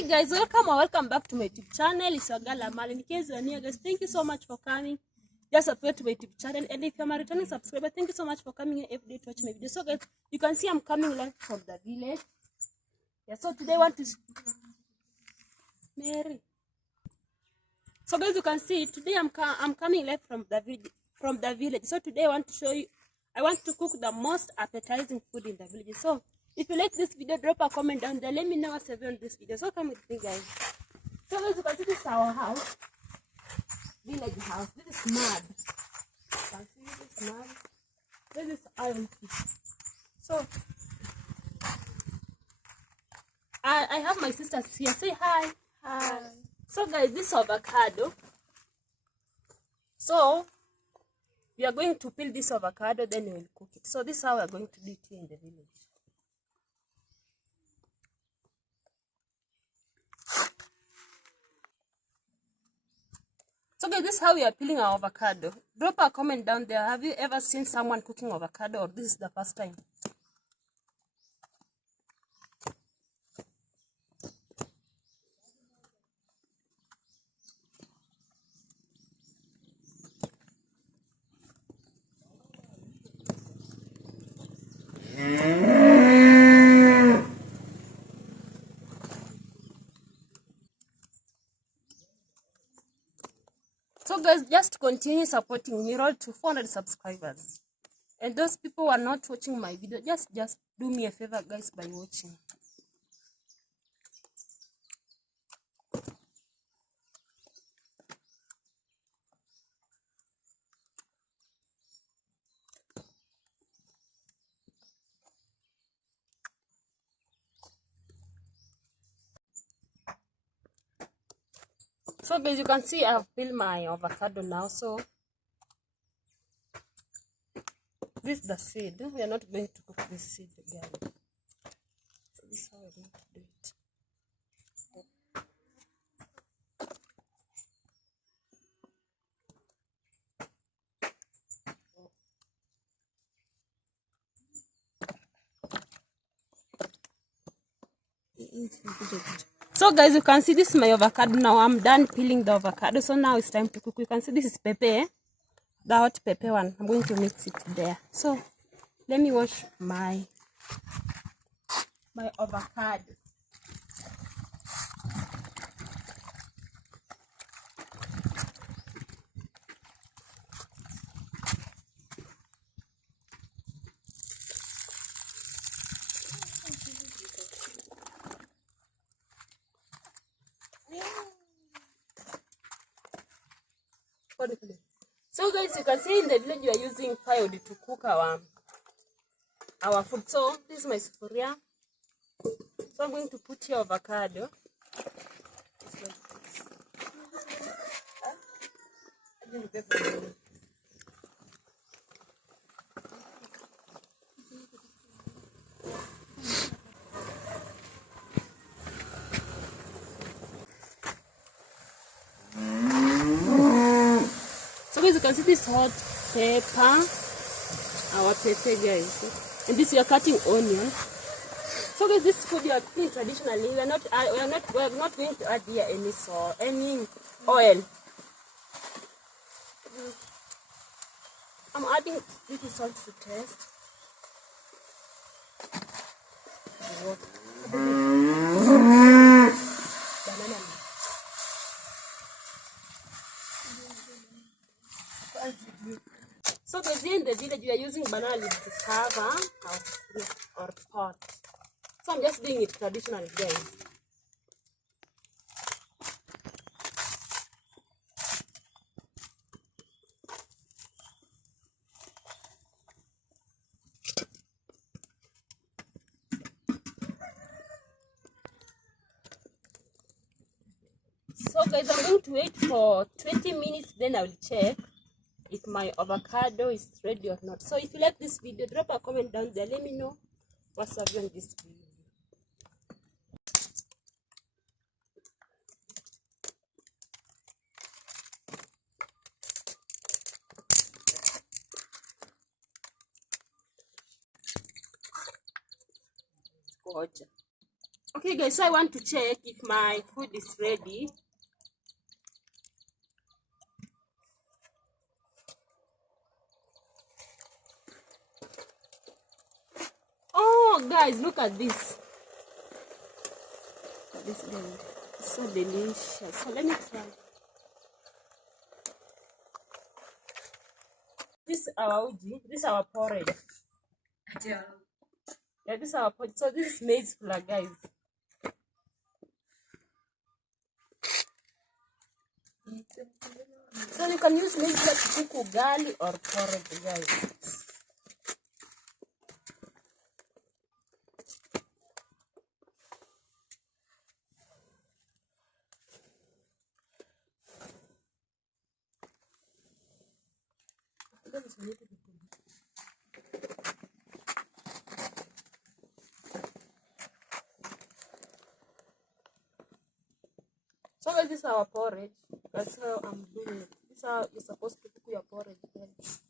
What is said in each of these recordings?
Hi guys, welcome back to my YouTube channel. It's your girl Amal. In case you're new guys, thank you so much for coming. Just subscribe to my YouTube channel, and if you're my returning subscriber, thank you so much for coming here every day to watch my videos. So guys, you can see I'm coming live from the village. Yeah, so today I want to Mary. So guys, you can see today I'm coming live from the village. So today I want to show you, I want to cook the most appetizing food in the village. So if you like this video, drop a comment down there. Let me know what's your view on this video. So come with me guys. So guys, you can see this is our house, village house. This is mud. You can see this is mud. This is iron fish. So I have my sisters here. Say hi. Hi. So guys, this avocado. So we are going to peel this avocado, then we will cook it. So this is how we are going to do it here in the village. So guys, this is how we are peeling our avocado. Drop a comment down there. Have you ever seen someone cooking avocado, or this is the first time? So guys, just continue supporting me. Roll to 400 subscribers. And those people who are not watching my video, just do me a favor guys by watching. So guys, you can see I have peeled my avocado now. So this is the seed. We are not going to cook this seed again. So this is how we're going to do it. So guys, you can see this is my avocado now. I'm done peeling the avocado. So now it's time to cook. You can see this is pepper, the hot pepper one. I'm going to mix it there. So let me wash my avocado. So guys, you can see in the village we are using firewood to cook our food. So this is my sufuria. So I'm going to put here avocado. So guys, you can see this hot pepper, our pepper guys, and this we are cutting onion. So guys, this food we are cooking traditionally. We are not going to add here any oil. I'm adding little salt to taste. So guys, here in the village we are using banana leaves to cover our food or pot. So I'm just doing it traditionally guys. So guys, I'm going to wait for 20 minutes, then I will check if my avocado is ready or not. So if you like this video, drop a comment down there. Let me know what's up on this video. Gorgeous. Okay guys, so I want to check if my food is ready. Oh guys, look at this. Look at this guys. It's so delicious. So let me try. This is our uji. This is our porridge. Yeah, this is our porridge. So this is maize flour, guys. So you can use maize flour to cook ugali or porridge, guys. So guys, this is our porridge. That's how I'm doing it. This is how you're supposed to cook your porridge, guys.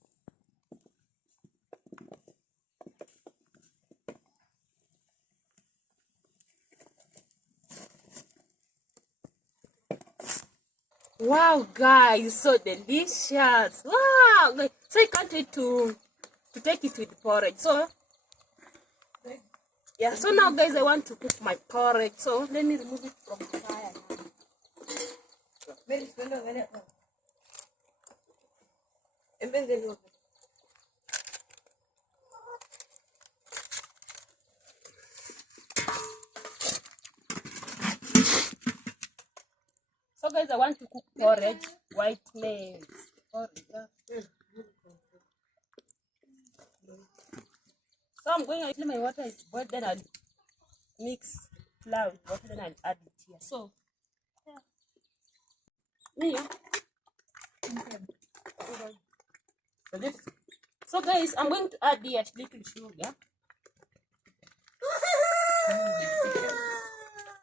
Wow, guys, so delicious. Wow, guys. So I can't wait to take it with porridge. So yeah, so now guys, I want to cook my porridge. So let me remove it from the fire now. So guys, I want to cook porridge, white maize. Porridge. So I'm going until my water is boiled, then I'll mix flour with water, then I'll add it here. So yeah. So guys, I'm going to add the little sugar.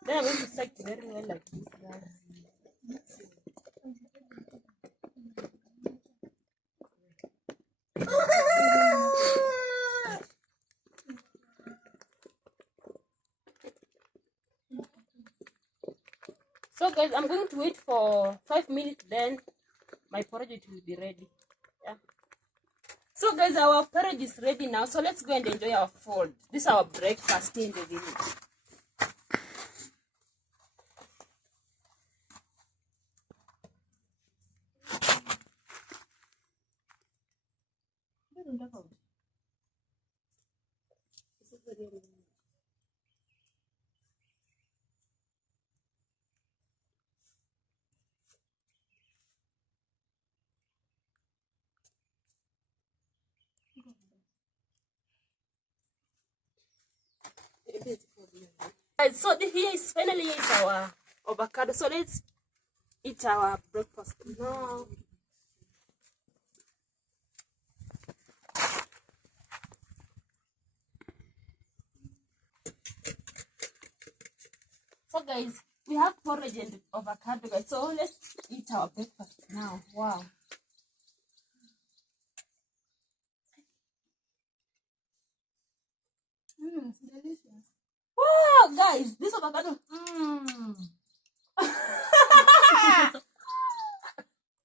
Then I'm going to shake very well like this, guys. So guys, I'm going to wait for 5 minutes, then my porridge will be ready. Yeah. So guys, our porridge is ready now. So let's go and enjoy our food. This is our breakfast in the village. Guys, so here is finally our avocado. So let's eat our breakfast now. So guys, we have porridge and avocado, guys. So let's eat our breakfast now. Wow. It's delicious. Wow, guys, this avocado.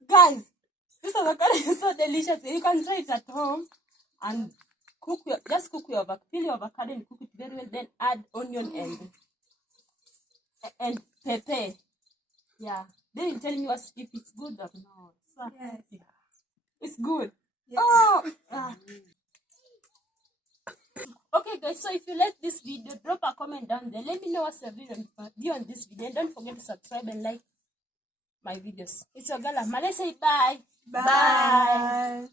Guys, this avocado is so delicious. You can try it at home and cook your peel your avocado and cook it very well. Then add onion and pepper. Yeah. Then you tell me if it's good or not. So, yes. Yeah. It's good. Yes. Oh. Okay guys, so if you like this video, drop a comment down there. Let me know what's your view on this video. And don't forget to subscribe and like my videos. It's your girl Male. Say bye. Bye.